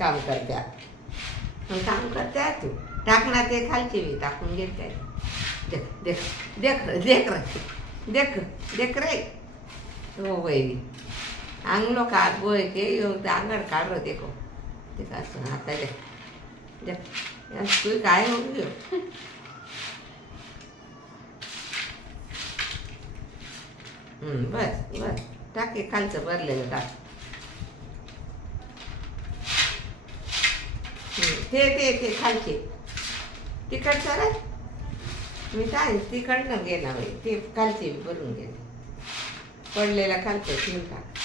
काम करत्या मग काम करत्या तू टाक ना ते खालची बी टाकून घेते देख देख देख देख रे देख देख रे हो वही आंगलो काट बोए के यो आंगड़ काट रहे देखो देखा सुना आता देख देख यार तू काय हो गयो बस बस टाक हे खालचं भरलेलं टाक ते ते ते खालचे तिकडचं रे मी काय तिकडनं गेला बाई ते खालचे भरून गेले पडलेला खालचं ठेवून टाक